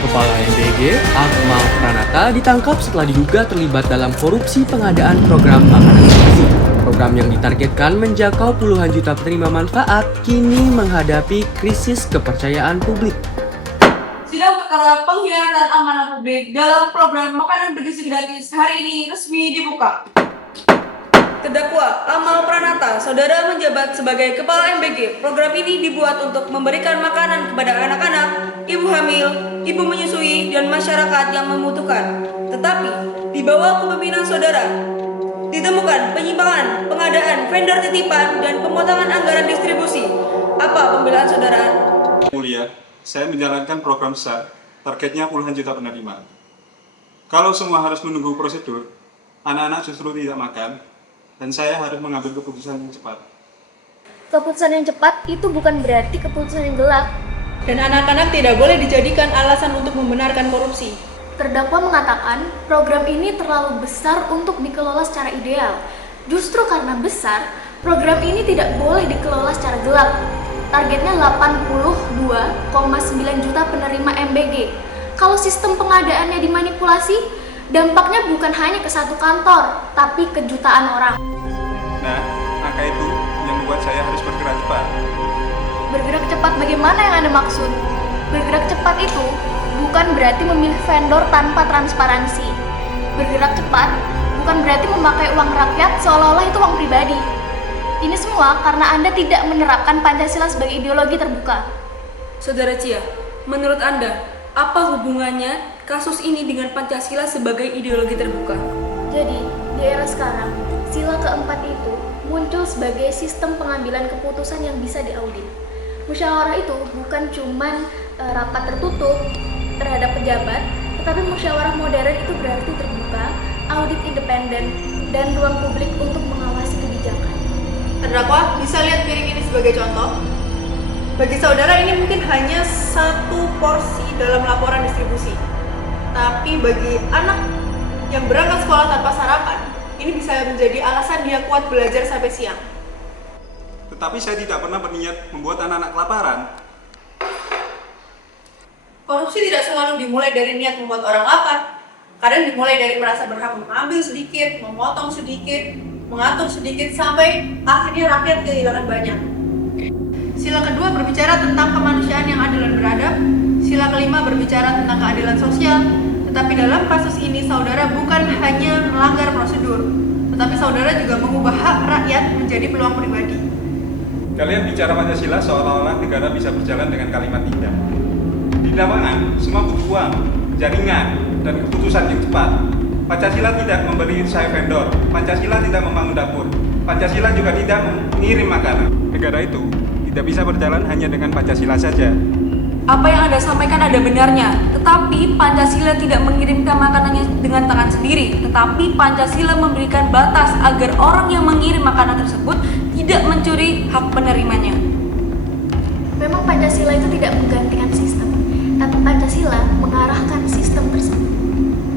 Kepala MBG, Akmal Pranata, ditangkap setelah diduga terlibat dalam korupsi pengadaan program makanan gizi. Program yang ditargetkan menjangkau puluhan juta penerima manfaat kini menghadapi krisis kepercayaan publik. Sidang perkara pengkhianatan amanah publik dalam program makanan bergizi gratis hari ini resmi dibuka. Terdakwa Akmal Pranata, saudara menjabat sebagai Kepala MBG. Program ini dibuat untuk memberikan makanan kepada anak-anak, ibu hamil, ibu menyusui, dan masyarakat yang membutuhkan. Tetapi, di bawah kepemimpinan saudara, ditemukan penyimpangan, pengadaan vendor titipan, dan pemotongan anggaran distribusi. Apa pembelaan saudara? Mulia, saya menjalankan program besar, targetnya puluhan juta penerima. Kalau semua harus menunggu prosedur, anak-anak justru tidak makan, dan saya harus mengambil keputusan yang cepat. Keputusan yang cepat itu bukan berarti keputusan yang gelap. Dan anak-anak tidak boleh dijadikan alasan untuk membenarkan korupsi. Terdakwa mengatakan program ini terlalu besar untuk dikelola secara ideal. Justru karena besar, program ini tidak boleh dikelola secara gelap. Targetnya 82,9 juta penerima MBG. Kalau sistem pengadaannya dimanipulasi, dampaknya bukan hanya ke satu kantor, tapi ke jutaan orang. Nah, angka itu yang membuat saya harus bergerak cepat. Bergerak cepat bagaimana yang Anda maksud? Bergerak cepat itu bukan berarti memilih vendor tanpa transparansi. Bergerak cepat bukan berarti memakai uang rakyat seolah-olah itu uang pribadi. Ini semua karena Anda tidak menerapkan Pancasila sebagai ideologi terbuka. Saudara Cia, menurut Anda, apa hubungannya kasus ini dengan Pancasila sebagai ideologi terbuka? Jadi, di era sekarang, sila keempat itu muncul sebagai sistem pengambilan keputusan yang bisa diaudit. Musyawarah itu bukan cuman rapat tertutup terhadap pejabat, tetapi musyawarah modern itu berarti terbuka, audit independen, dan ruang publik untuk mengawasi kebijakan. Terdakwa bisa lihat piring ini sebagai contoh. Bagi saudara ini mungkin hanya satu porsi dalam laporan distribusi. Tapi bagi anak yang berangkat sekolah tanpa sarapan, ini bisa menjadi alasan dia kuat belajar sampai siang. Tetapi saya tidak pernah berniat membuat anak-anak kelaparan. Korupsi tidak selalu dimulai dari niat membuat orang lapar. Kadang dimulai dari merasa berhak mengambil sedikit, memotong sedikit, mengatur sedikit, sampai akhirnya rakyat kehilangan banyak. Sila kedua berbicara tentang kemanusiaan yang adil dan beradab. Sila kelima berbicara tentang keadilan sosial. Tetapi dalam kasus ini saudara bukan hanya melanggar prosedur, tetapi saudara juga mengubah hak rakyat menjadi peluang pribadi. Kalian bicara Pancasila seolah-olah negara bisa berjalan dengan kalimat indah. Di lapangan, semua butuh uang, jaringan, dan keputusan yang cepat. Pancasila tidak memberi saya vendor, Pancasila tidak membangun dapur, Pancasila juga tidak mengirim makanan. Negara itu tidak bisa berjalan hanya dengan Pancasila saja. Apa yang Anda sampaikan ada benarnya, tetapi Pancasila tidak mengirimkan makanannya dengan tangan sendiri, tetapi Pancasila memberikan batas agar orang yang mengirim makanan tersebut tidak mencuri hak penerimanya. Memang Pancasila itu tidak menggantikan sistem, tapi Pancasila mengarahkan sistem tersebut.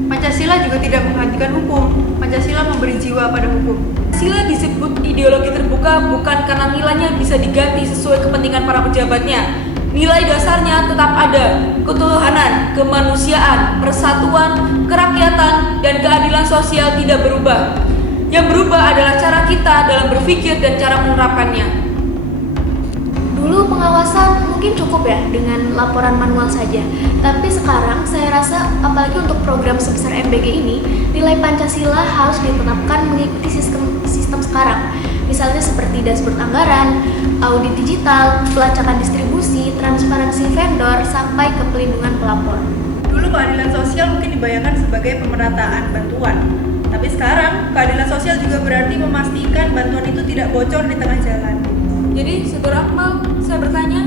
Pancasila juga tidak menghentikan hukum, Pancasila memberi jiwa pada hukum. Pancasila disebut ideologi terbuka bukan karena nilainya bisa diganti sesuai kepentingan para pejabatnya. Nilai dasarnya tetap ada, ketuhanan, kemanusiaan, persatuan, kerakyatan, dan keadilan sosial tidak berubah. Yang berubah adalah cara kita dalam berpikir dan cara menerapkannya. Dulu pengawasan mungkin cukup ya dengan laporan manual saja, tapi sekarang saya rasa apalagi untuk program sebesar MBG ini, nilai Pancasila harus ditetapkan mengikuti sistem sekarang. Misalnya seperti dashboard anggaran, audit digital, pelacakan distribusi, transparansi vendor, sampai ke pelindungan pelapor. Dulu keadilan sosial mungkin dibayangkan sebagai pemerataan bantuan. Tapi sekarang, keadilan sosial juga berarti memastikan bantuan itu tidak bocor di tengah jalan. Jadi, Saudara Akmal, saya bertanya,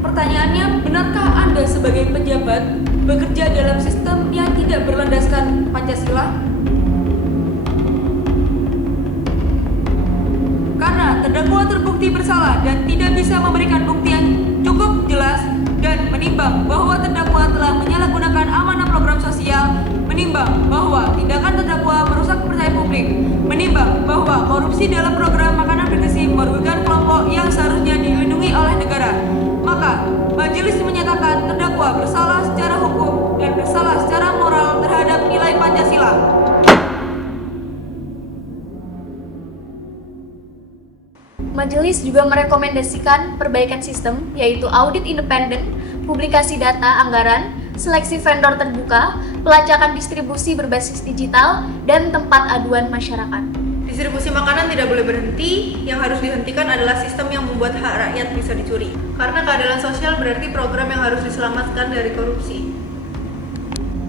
pertanyaannya, benarkah Anda sebagai pejabat bekerja dalam sistem yang tidak berlandaskan Pancasila? Karena terdakwa terbukti bersalah dan tidak bisa memberikan bukti yang cukup jelas dan menimbang bahwa terdakwa telah menyalahgunakan amanah program sosial, menimbang bahwa tindakan terdakwa merusak kepercayaan publik, menimbang bahwa korupsi dalam program makanan bergizi merugikan kelompok yang seharusnya dilindungi oleh negara, maka majelis menyatakan terdakwa bersalah secara hukum Majelis juga merekomendasikan perbaikan sistem, yaitu audit independen, publikasi data anggaran, seleksi vendor terbuka, pelacakan distribusi berbasis digital, dan tempat aduan masyarakat. Distribusi makanan tidak boleh berhenti, yang harus dihentikan adalah sistem yang membuat hak rakyat bisa dicuri. Karena keadilan sosial berarti program yang harus diselamatkan dari korupsi.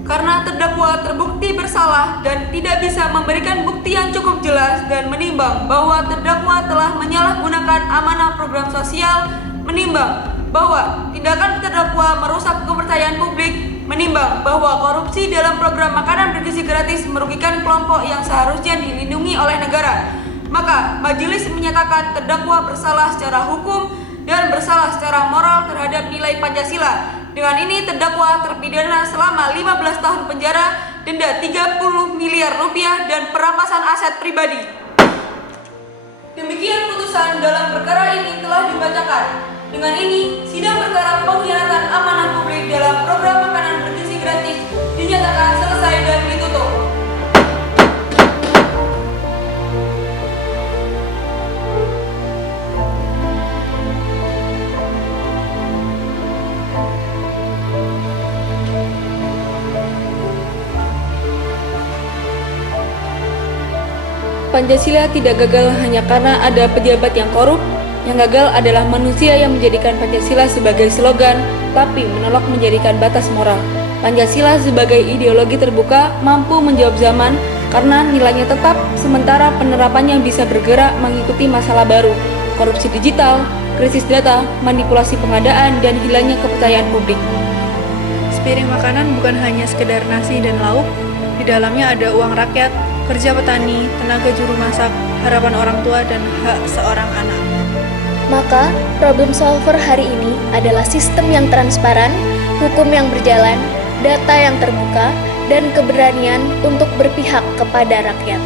Karena terdakwa terbukti bersalah dan tidak bisa memberikan bukti yang cukup jelas dan menimbang bahwa terdakwa telah menyalahgunakan amanah program sosial, menimbang bahwa tindakan terdakwa merusak kepercayaan publik, menimbang bahwa korupsi dalam program makanan bergizi gratis merugikan kelompok yang seharusnya dilindungi oleh negara, maka majelis menyatakan terdakwa bersalah secara hukum dan bersalah secara moral terhadap nilai Pancasila. Dengan ini terdakwa terpidana selama 15 tahun penjara, denda 30 miliar rupiah dan perampasan aset pribadi. Demikian putusan dalam perkara ini telah dibacakan. Dengan ini, sidang perkara pengkhianatan amanah publik dalam program makanan bergizi gratis dinyatakan selesai dan ditutup. Pancasila tidak gagal hanya karena ada pejabat yang korup. Yang gagal adalah manusia yang menjadikan Pancasila sebagai slogan, tapi menolak menjadikan batas moral. Pancasila sebagai ideologi terbuka mampu menjawab zaman karena nilainya tetap, sementara penerapannya bisa bergerak mengikuti masalah baru, korupsi digital, krisis data, manipulasi pengadaan, dan hilangnya kepercayaan publik. Sepiring makanan bukan hanya sekedar nasi dan lauk, di dalamnya ada uang rakyat, kerja petani, tenaga juru masak, harapan orang tua, dan hak seorang anak. Maka, problem solver hari ini adalah sistem yang transparan, hukum yang berjalan, data yang terbuka, dan keberanian untuk berpihak kepada rakyat.